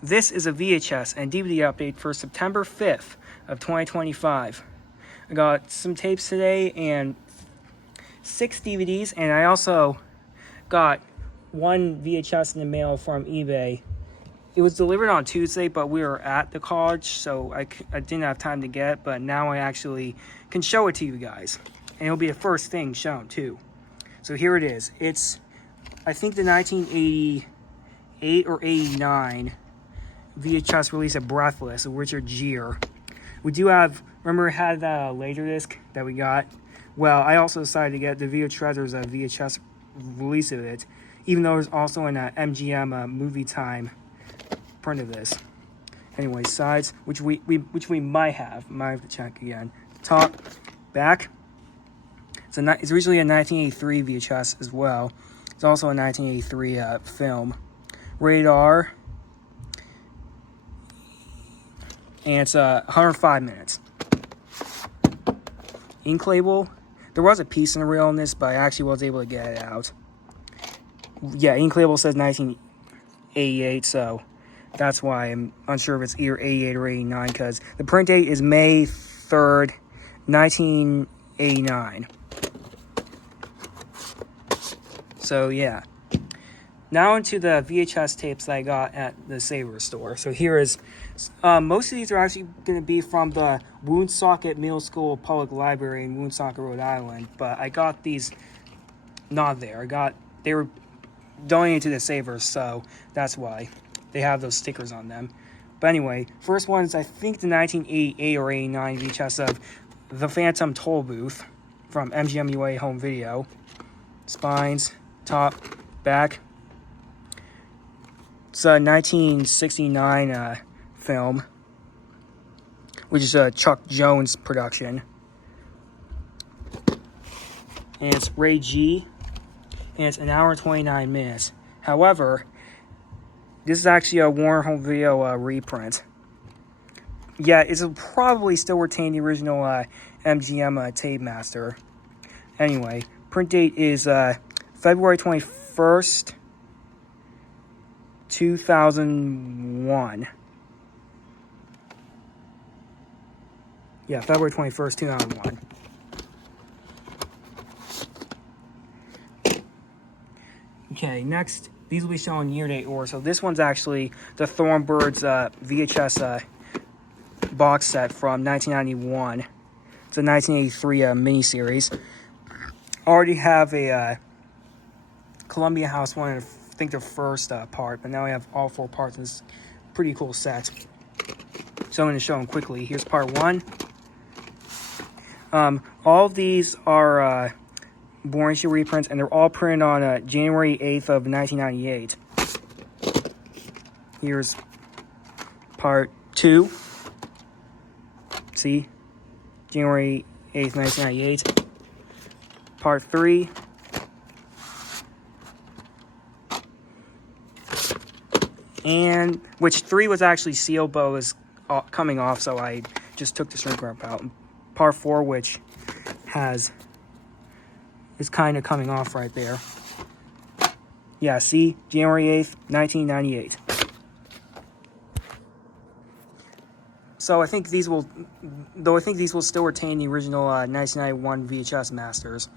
This is a VHS and DVD update for September 5th of 2025. I got some tapes today and 6 DVDs, and I also got 1 VHS in the mail from eBay. It was delivered on Tuesday, but we were at the college, so I didn't have time to get it, but now I actually can show it to you guys. And it'll be the first thing shown, too. So here it is. It's, I think, the 1988 or 89 VHS release of Breathless of Richard Gere. We do have, remember we had that Laserdisc that we got? Well, I also decided to get the Video Treasures VHS release of it, even though there's also an MGM movie time print of this. Anyway, sides, which we might have to check again. Top, back. It's originally a 1983 VHS as well. It's also a 1983 film. Rated R. And it's 105 minutes. Ink label. There was a piece in the reel on this, but I actually was able to get it out. Yeah, ink label says 1988, so that's why I'm unsure if it's either 88 or 89, because the print date is May 3rd, 1989. So, yeah. Now into the VHS tapes that I got at the Saver store. So here is, most of these are actually going to be from the Woonsocket Middle School Public Library in Woonsocket, Rhode Island. But I got these not there. They were donated to the Savers, so that's why they have those stickers on them. But anyway, first one is I think the 1988 or 89 VHS of The Phantom Toll Booth from MGM UA Home Video. Spines, top, back. It's a 1969 film, which is a Chuck Jones production. And it's Ray G. And it's 1 hour and 29 minutes. However, this is actually a Warner Home Video reprint. Yeah, it'll probably still retain the original MGM tape master. Anyway, print date is February 21st, 2001. Yeah, February 21st, 2001. Okay, next, these will be shown year-date order. So this one's actually the Thornbirds VHS box set from 1991. It's a 1983 miniseries. Already have a Columbia House one, and I think the first part, but now we have all 4 parts in this pretty cool set. So I'm going to show them quickly. Here's part 1. All of these are born issue reprints, and they're all printed on January 8th of 1998. Here's part 2. See? January 8th, 1998. Part 3. And which 3 was actually sealed, but was coming off, so I just took the shrink wrap out. Part 4, which is kind of coming off right there. Yeah, see, January 8th, 1998. So I think these will still retain the original 1991 VHS masters.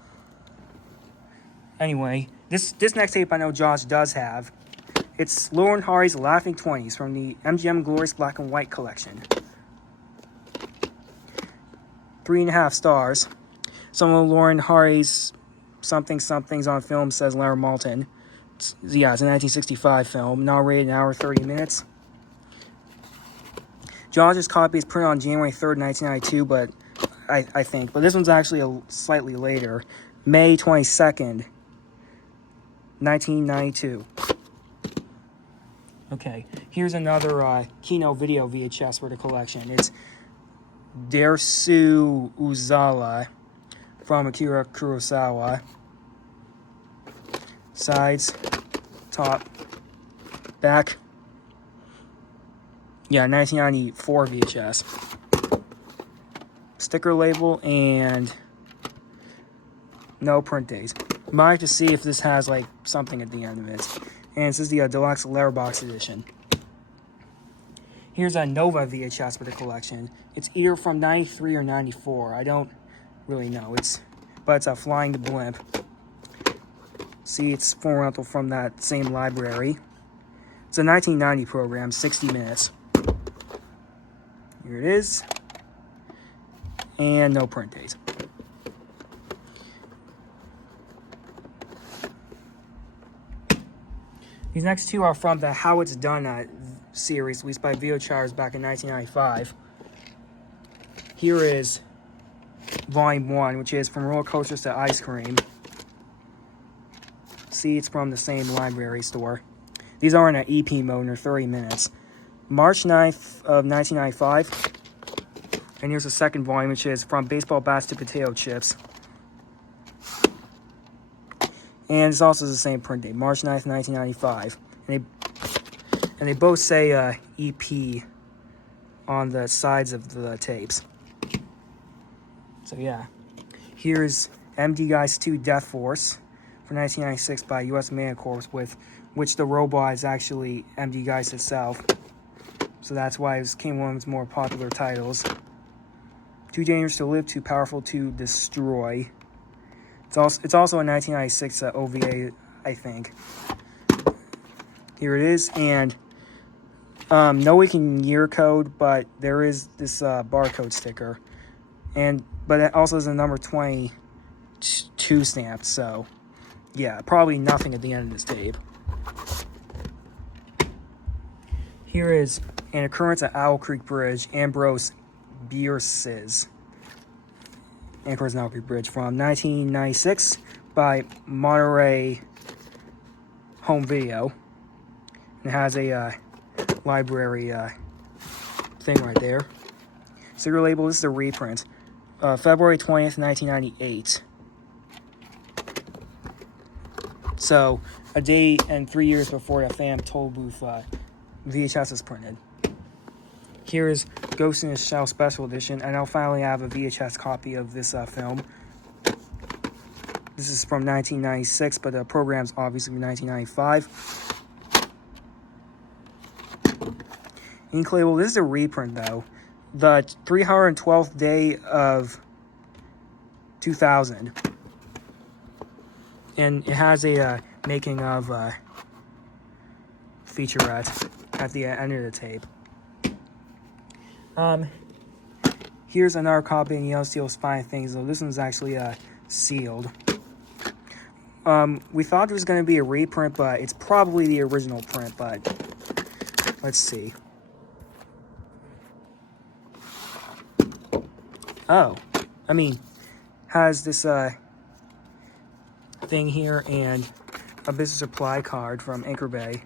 Anyway, this next tape I know Josh does have. It's Lauren Hardy's Laughing 20s from the MGM Glorious Black and White collection. 3.5 stars. Some of Lauren Hardy's somethings on film, says Larry Malton. It's a 1965 film, now rated 1 hour 30 minutes. Josh's copy is printed on January 3rd, 1992, but I think. But this one's actually slightly later. May 22nd, 1992. Okay, here's another Kino Video VHS for the collection. It's Dersu Uzala from Akira Kurosawa. Sides, top, back. Yeah, 1994 VHS. Sticker label and no print dates. Might have to see if this has like something at the end of it. And this is the deluxe letterbox edition. Here's a Nova VHS with the collection. It's either from 93 or 94. I don't really know. But it's a Flying the Blimp. See, it's full rental from that same library. It's a 1990 program, 60 minutes. Here it is. And no print date. These next two are from the How It's Done series, released by VHS back in 1995. Here is Volume 1, which is From Roller Coasters to Ice Cream. See, it's from the same library store. These are in an EP mode and they're 30 minutes. March 9th of 1995. And here's the second volume, which is From Baseball Bats to Potato Chips. And it's also the same print date, March 9th, 1995. And they both say EP on the sides of the tapes. So yeah. Here's MD Guys 2 Death Force from 1996 by US Manicorps, with which the robot is actually MD Guys itself. So that's why it became one of its more popular titles. Too dangerous to live, too powerful to destroy. It's also a 1996 OVA, I think. Here it is, and no week and year code, but there is this barcode sticker, but it also has a number 22 stamped. So, yeah, probably nothing at the end of this tape. Here is An Occurrence at Owl Creek Bridge, Ambrose Bierce's. Anchor's Owl Creek Bridge from 1996 by Monterey Home Video. It has a library thing right there. Sticker label, this is a reprint. February 20th, 1998. So, a day and 3 years before the Phantom Toll Booth VHS is printed. Here is Ghost in the Shell Special Edition, and I'll finally have a VHS copy of this film. This is from 1996, but the program's obviously from 1995. Ink label, this is a reprint though. The 312th day of 2000. And it has a making of featurette at the end of the tape. Here's another copy of Yellow Steel's Fine Things, though this one's actually sealed. We thought it was going to be a reprint, but it's probably the original print, but let's see. Oh, I mean, has this thing here and a business supply card from Anchor Bay,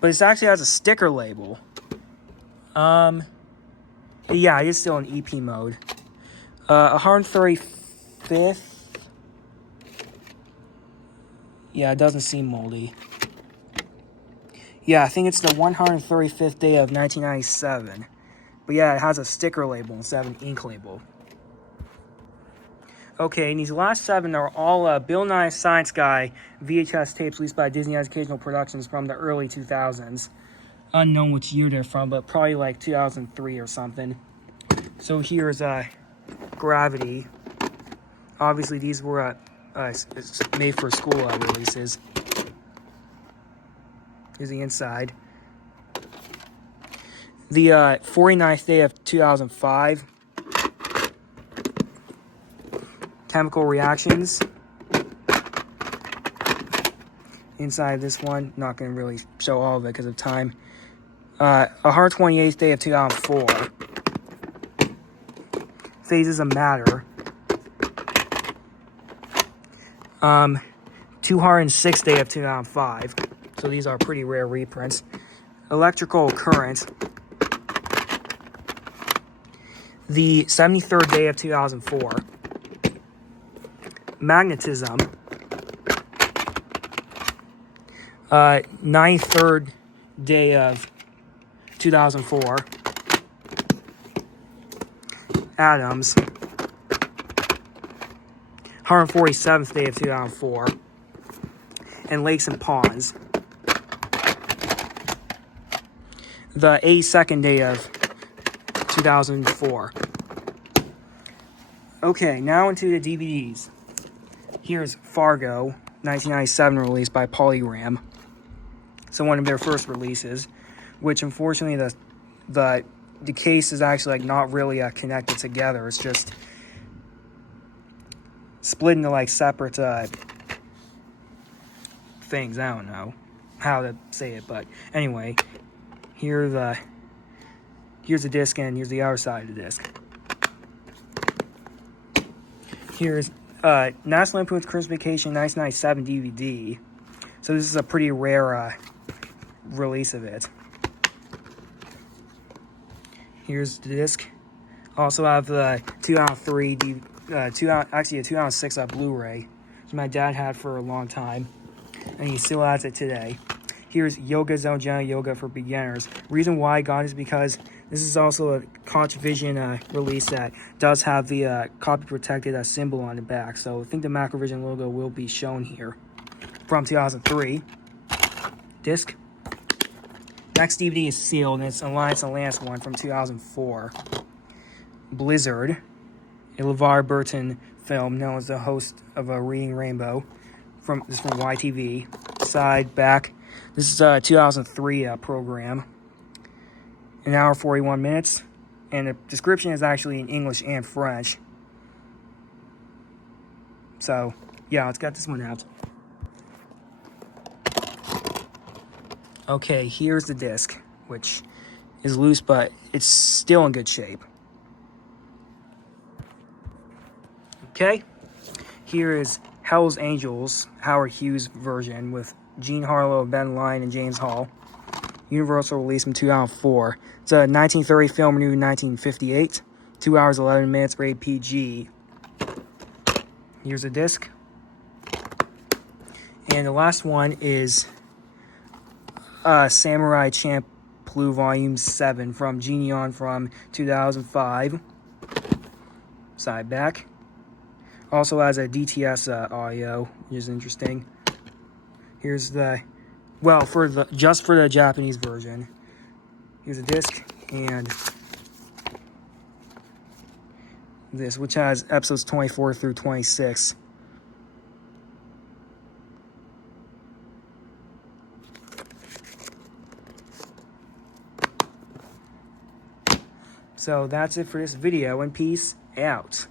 but it actually has a sticker label. Yeah, it is still in EP mode. 135th. Yeah, it doesn't seem moldy. Yeah, I think it's the 135th day of 1997. But yeah, it has a sticker label instead of an ink label. Okay, and these last 7 are all Bill Nye Science Guy VHS tapes released by Disney Educational Productions from the early 2000s. Unknown which year they're from, but probably like 2003 or something. So here's Gravity. Obviously, these were made for school releases. Here's the inside. The 49th day of 2005. Chemical Reactions. Inside this one, not going to really show all of it because of time. 128th day of 2004. Phases of Matter. 206th day of 2005. So these are pretty rare reprints. Electrical Current. The 73rd day of 2004. Magnetism. 93rd day of 2004. Atoms. 147th day of 2004. And Lakes and Ponds. the 82nd day of 2004. Okay, now into the DVDs. Here's Fargo, 1997 release by Polygram. So one of their first releases, which unfortunately the case is actually like not really connected together. It's just split into like separate things. I don't know how to say it, but anyway, here's the disc and here's the other side of the disc. Here's National Lampoon's Christmas Vacation 1997 DVD. So this is a pretty rare release of it. Here's the disc. Also have the 2003, a 2006 Blu-ray, which my dad had for a long time, and he still has it today. Here's Yoga Zone General Yoga for Beginners. Reason why I got it is because this is also a Koch Vision release that does have the copy protected symbol on the back. So I think the Macrovision logo will be shown here. From 2003. Disc. Next DVD is sealed, and it's Alliance Alliance one from 2004. Blizzard, a LeVar Burton film known as the host of a Reading Rainbow. This is from YTV. Side, back. This is a 2003 program. An hour 41 minutes. And the description is actually in English and French. So, yeah, let's get this one out. Okay, here's the disc, which is loose, but it's still in good shape. Okay, here is Hell's Angels, Howard Hughes version with Gene Harlow, Ben Lyne, and James Hall. Universal release from 2004. It's a 1930 film renewed in 1958. 2 hours, 11 minutes, rated PG. Here's a disc. And the last one is Samurai Champloo Volume 7 from Genie On from 2005. Side back. Also has a DTS audio, which is interesting. Here's the, well, just for the Japanese version. Here's a disc and this, which has episodes 24 through 26. So that's it for this video, and peace out.